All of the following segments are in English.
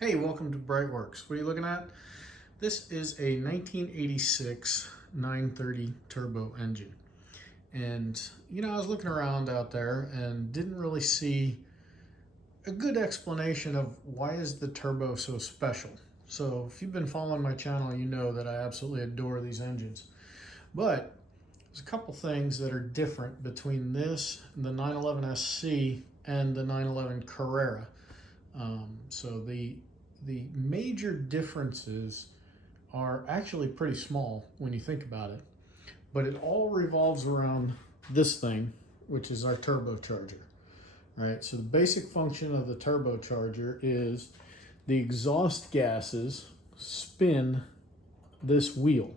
Hey, welcome to BreitWerks. What are you looking at? This is a 1986 930 turbo engine. And, I was looking around out there and didn't really see a good explanation of why is the turbo so special. So if you've been following my channel, you know that I absolutely adore these engines. But there's a couple things that are different between this and the 911 SC and the 911 Carrera. So the major differences are actually pretty small when you think about it, but it all revolves around this thing, which is our turbocharger. Right? So the basic function of the turbocharger is the exhaust gases spin this wheel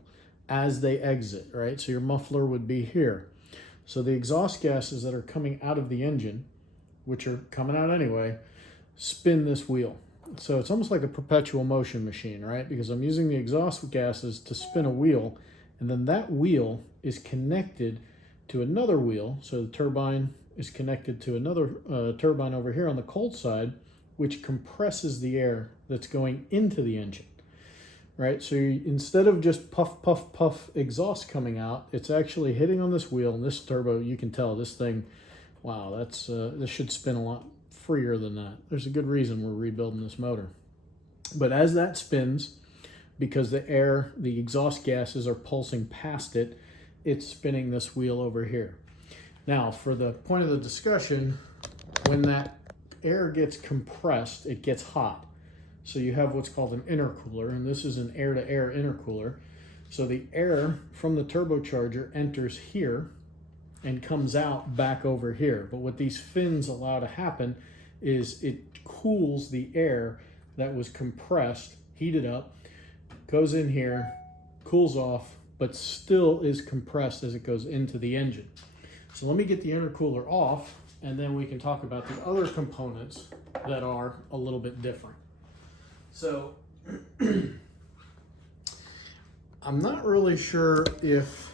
as they exit, right? So your muffler would be here. So the exhaust gases that are coming out of the engine, which are coming out anyway, spin this wheel. So it's almost like a perpetual motion machine, right? Because I'm using the exhaust gases to spin a wheel, and then that wheel is connected to another wheel. So the turbine is connected to another turbine over here on the cold side, which compresses the air that's going into the engine, right? So instead of just puff, puff, puff exhaust coming out, it's actually hitting on this wheel, and this turbo, you can tell this thing, wow, this should spin a lot freer than that. There's a good reason we're rebuilding this motor. But as that spins, because the exhaust gases are pulsing past it, it's spinning this wheel over here. Now, for the point of the discussion, when that air gets compressed, it gets hot. So you have what's called an intercooler, and this is an air-to-air intercooler. So the air from the turbocharger enters here and comes out back over here. But what these fins allow to happen is it cools the air that was compressed, heated up, goes in here, cools off, but still is compressed as it goes into the engine. So let me get the intercooler off, and then we can talk about the other components that are a little bit different. So I'm not really sure if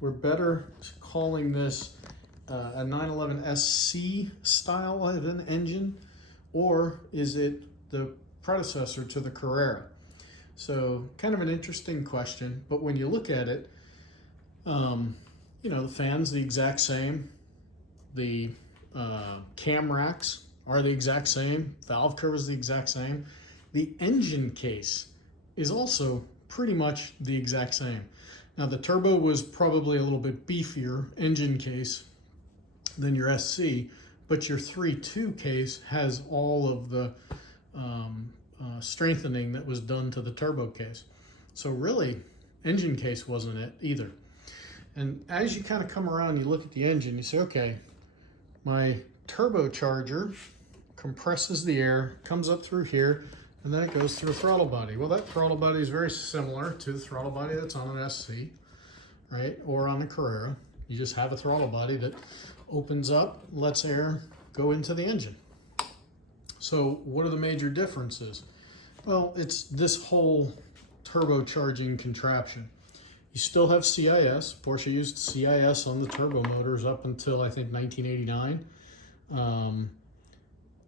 we're better calling this a 911 SC style of an engine, or is it the predecessor to the Carrera? So kind of an interesting question, but when you look at it, the fan's the exact same, the cam racks are the exact same, valve curve is the exact same, the engine case is also pretty much the exact same. Now the turbo was probably a little bit beefier engine case than your SC, but your 3.2 case has all of the strengthening that was done to the turbo case. So really, engine case wasn't it either. And as you kind of come around, you look at the engine, you say, okay, my turbocharger compresses the air, comes up through here, and then it goes through a throttle body. Well, that throttle body is very similar to the throttle body that's on an SC, right? Or on a Carrera. You just have a throttle body that opens up, lets air go into the engine. So what are the major differences? Well, it's this whole turbocharging contraption. You still have CIS. Porsche used CIS on the turbo motors up until, I think, 1989.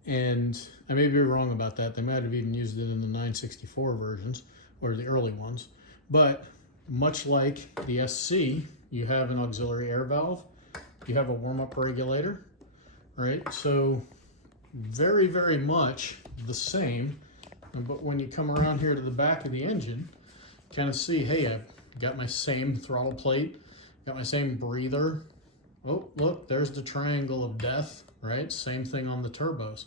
And I may be wrong about that. They might have even used it in the 964 versions, or the early ones. But much like the SC, you have an auxiliary air valve. You have a warm-up regulator, right? So very, very much the same. But when you come around here to the back of the engine, kind of see, hey, I've got my same throttle plate, got my same breather. Oh, look, there's the triangle of death, right? Same thing on the turbos.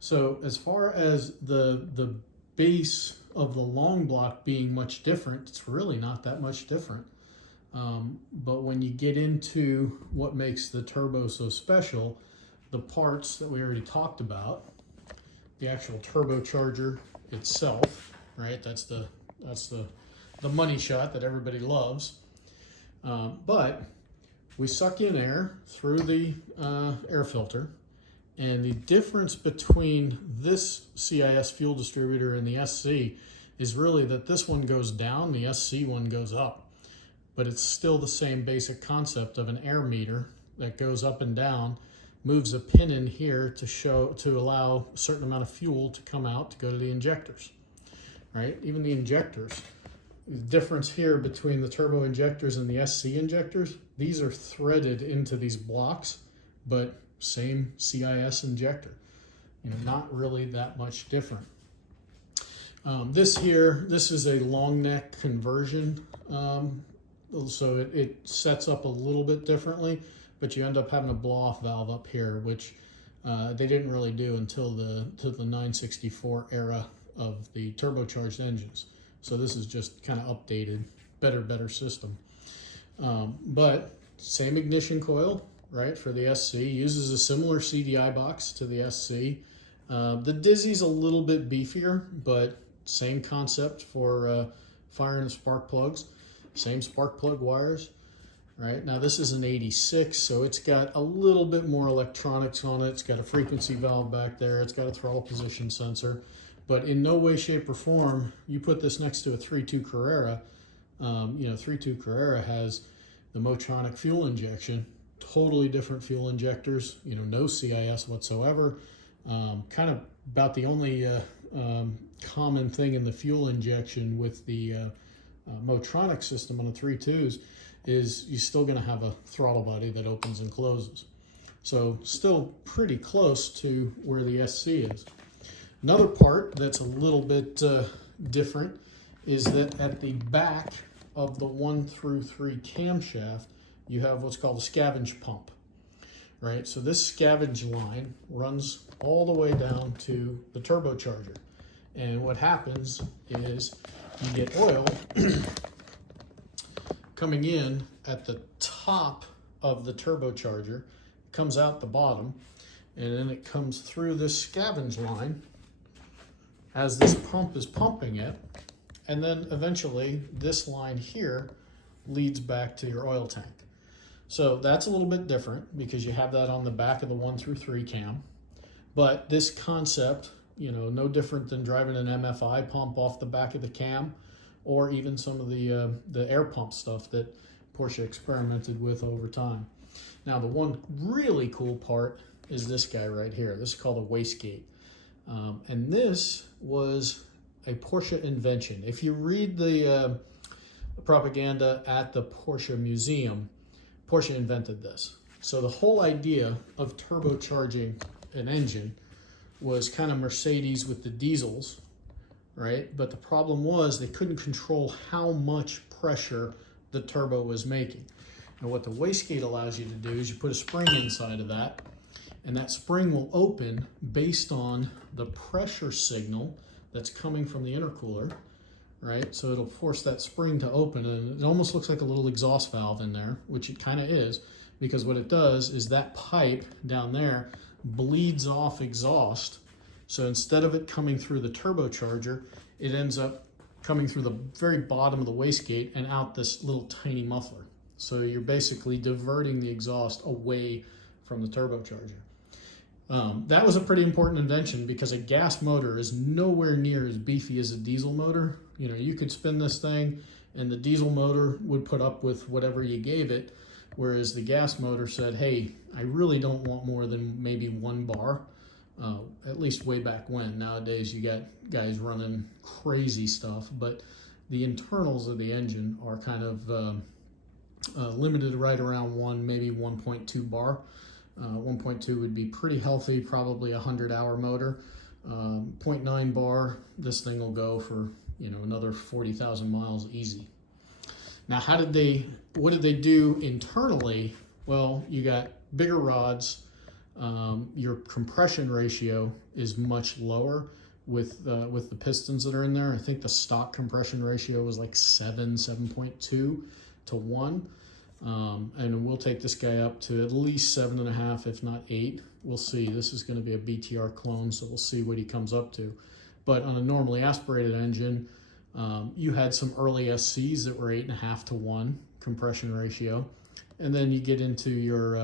So as far as the base of the long block being much different, it's really not that much different. But when you get into what makes the turbo so special, the parts that we already talked about, the actual turbocharger itself, right? That's the money shot that everybody loves. But we suck in air through the air filter, and the difference between this CIS fuel distributor and the SC is really that this one goes down, the SC one goes up. But it's still the same basic concept of an air meter that goes up and down moves a pin in here to allow a certain amount of fuel to come out to go to the injectors, right? Even the injectors. The difference here between the turbo injectors and the SC injectors, these are threaded into these blocks, but same CIS injector. You know, not really that much different. This is a long neck conversion. So it sets up a little bit differently, but you end up having a blow off valve up here, which they didn't really do until the 964 era of the turbocharged engines. So this is just kind of updated, better system. But same ignition coil, right, for the SC. Uses a similar CDI box to the SC. The Dizzy's a little bit beefier, but same concept for firing the spark plugs. Same spark plug wires, right? Now this is an 86, so it's got a little bit more electronics on it. It's got a frequency valve back there. It's got a throttle position sensor. But in no way, shape, or form, you put this next to a 3.2 Carrera. 3.2 Carrera has the Motronic fuel injection, totally different fuel injectors, no CIS whatsoever. Kind of about the only common thing in the fuel injection with the Motronic system on the 3.2s is you're still going to have a throttle body that opens and closes. So still pretty close to where the SC is. Another part that's a little bit different is that at the back of the 1 through 3 camshaft, you have what's called a scavenge pump, right? So this scavenge line runs all the way down to the turbocharger. And what happens is you get oil coming in at the top of the turbocharger, comes out the bottom, and then it comes through this scavenge line as this pump is pumping it, and then eventually this line here leads back to your oil tank. So that's a little bit different because you have that on the back of the 1 through 3 cam. But this concept, no different than driving an MFI pump off the back of the cam, or even some of the air pump stuff that Porsche experimented with over time. Now the one really cool part is this guy right here. This is called a wastegate. And this was a Porsche invention. If you read the propaganda at the Porsche Museum, Porsche invented this. So the whole idea of turbocharging an engine was kind of Mercedes with the diesels, right? But the problem was they couldn't control how much pressure the turbo was making. And what the wastegate allows you to do is you put a spring inside of that, and that spring will open based on the pressure signal that's coming from the intercooler, right? So it'll force that spring to open, and it almost looks like a little exhaust valve in there, which it kind of is, because what it does is that pipe down there bleeds off exhaust. So instead of it coming through the turbocharger, it ends up coming through the very bottom of the wastegate and out this little tiny muffler. So you're basically diverting the exhaust away from the turbocharger. That was a pretty important invention because a gas motor is nowhere near as beefy as a diesel motor. You could spin this thing and the diesel motor would put up with whatever you gave it, whereas the gas motor said, hey, I really don't want more than maybe 1 bar, at least way back when. Nowadays you got guys running crazy stuff, but the internals of the engine are kind of limited right around 1, maybe 1.2 bar. 1.2 would be pretty healthy, probably a 100-hour motor. 0.9 bar, this thing will go for another 40,000 miles easy. Now, what did they do internally? Well, you got bigger rods. Your compression ratio is much lower with the pistons that are in there. I think the stock compression ratio was like 7.2 to 1. And we'll take this guy up to at least 7.5, if not 8. We'll see. This is going to be a BTR clone, so we'll see what he comes up to. But on a normally aspirated engine, you had some early SCs that were 8.5 to 1 compression ratio. And then you get into your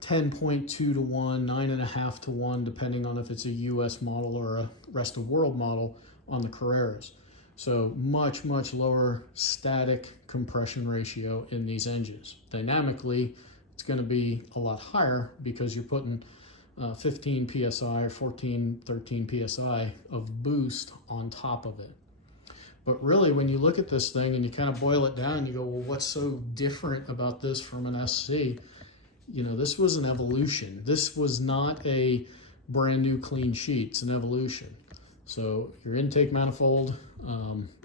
10.2 to 1, 9.5 to 1, depending on if it's a US model or a rest of world model on the Carreras. So much lower static compression ratio in these engines. Dynamically, it's going to be a lot higher because you're putting 15 psi or 14, 13 psi of boost on top of it. But really, when you look at this thing and you kind of boil it down, you go, well, what's so different about this from an SC? You know, this was an evolution. This was not a brand new clean sheet. It's an evolution. So your intake manifold,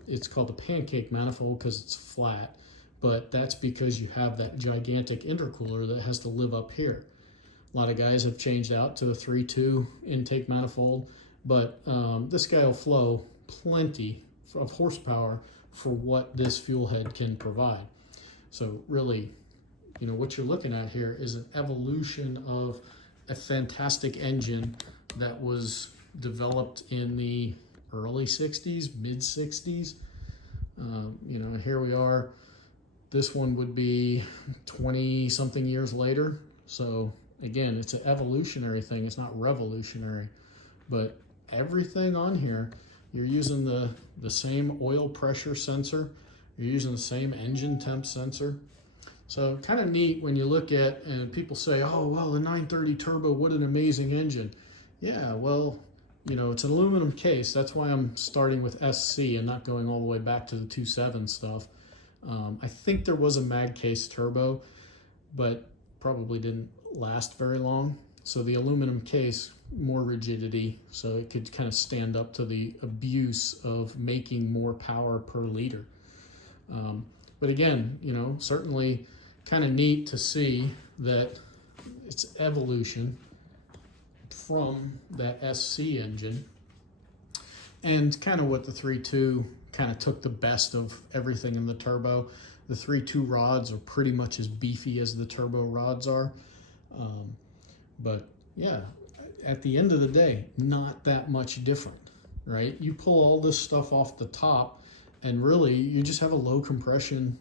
it's called the pancake manifold because it's flat, but that's because you have that gigantic intercooler that has to live up here. A lot of guys have changed out to a 3.2 intake manifold, but this guy will flow plenty of horsepower for what this fuel head can provide. So really, you know, what you're looking at here is an evolution of a fantastic engine that was developed in the early 60s, mid 60s. You know, here we are. This one would be 20 something years later. So again, it's an evolutionary thing. It's not revolutionary, but everything on here, you're using the same oil pressure sensor. You're using the same engine temp sensor. So kind of neat when you look at, and people say, oh, well, the 930 turbo, what an amazing engine. Yeah, well, you know, it's an aluminum case. That's why I'm starting with SC and not going all the way back to the 2.7 stuff. I think there was a mag case turbo, but probably didn't last very long. So the aluminum case, more rigidity, so it could kind of stand up to the abuse of making more power per liter. But again, you know, certainly kind of neat to see that it's evolution from that SC engine, and kind of what the 3.2 kind of took the best of everything in the turbo. The 3.2 rods are pretty much as beefy as the turbo rods are. But yeah, at the end of the day, not that much different, right? You pull all this stuff off the top and really you just have a low compression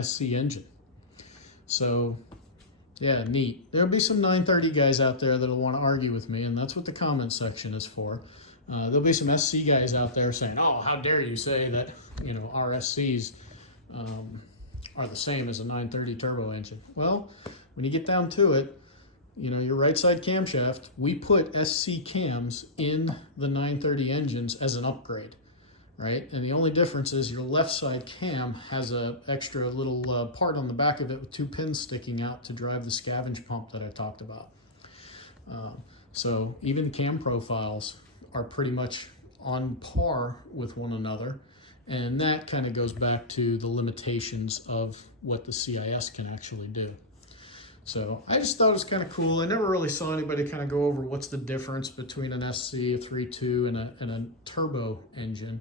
SC engine. So yeah, neat. There'll be some 930 guys out there that'll want to argue with me, and that's what the comment section is for. There'll be some SC guys out there saying, oh, how dare you say that, you know, our SCs are the same as a 930 turbo engine. Well, when you get down to it, you know, your right side camshaft, we put SC cams in the 930 engines as an upgrade, right? And the only difference is your left side cam has a extra little part on the back of it with 2 pins sticking out to drive the scavenge pump that I talked about. So even the cam profiles are pretty much on par with one another. And that kind of goes back to the limitations of what the CIS can actually do. So I just thought it was kind of cool. I never really saw anybody kind of go over what's the difference between an SC, a 3.2, and a turbo engine.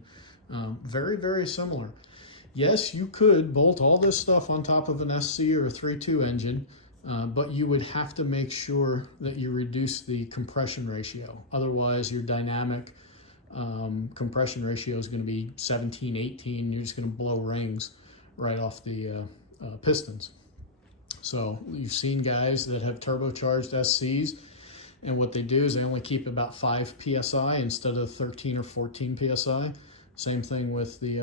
Very, very similar. Yes, you could bolt all this stuff on top of an SC or a 3.2 engine, but you would have to make sure that you reduce the compression ratio. Otherwise, your dynamic compression ratio is going to be 17, 18. You're just going to blow rings right off the pistons. So you've seen guys that have turbocharged SCs, and what they do is they only keep about 5 psi instead of 13 or 14 psi. Same thing with the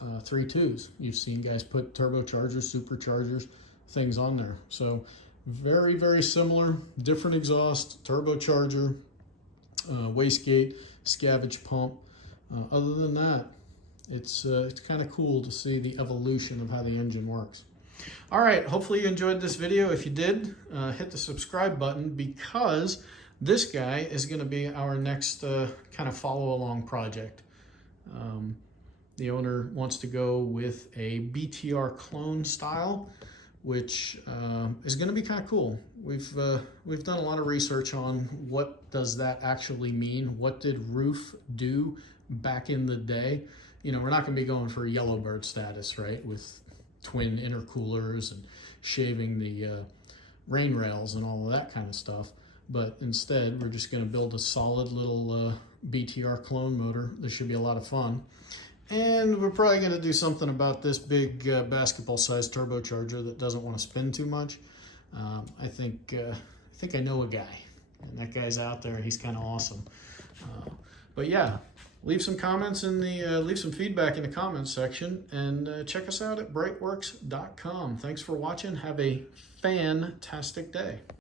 3.2s. You've seen guys put turbochargers, superchargers, things on there. So very, very similar, different exhaust, turbocharger, wastegate, scavenge pump. Other than that, it's kind of cool to see the evolution of how the engine works. All right, hopefully you enjoyed this video. If you did, hit the subscribe button, because this guy is going to be our next kind of follow-along project. The owner wants to go with a BTR clone style, which is going to be kind of cool. We've done a lot of research on what does that actually mean. What did Roof do back in the day? You know, we're not going to be going for a Yellowbird status, right, with twin intercoolers and shaving the rain rails and all of that kind of stuff. But instead, we're just going to build a solid little BTR clone motor. This should be a lot of fun. And we're probably going to do something about this big basketball-sized turbocharger that doesn't want to spin too much. I think I know a guy, and that guy's out there. He's kind of awesome. But yeah, leave some comments in the, leave some feedback in the comments section, and check us out at BreitWerks.com. Thanks for watching. Have a fantastic day.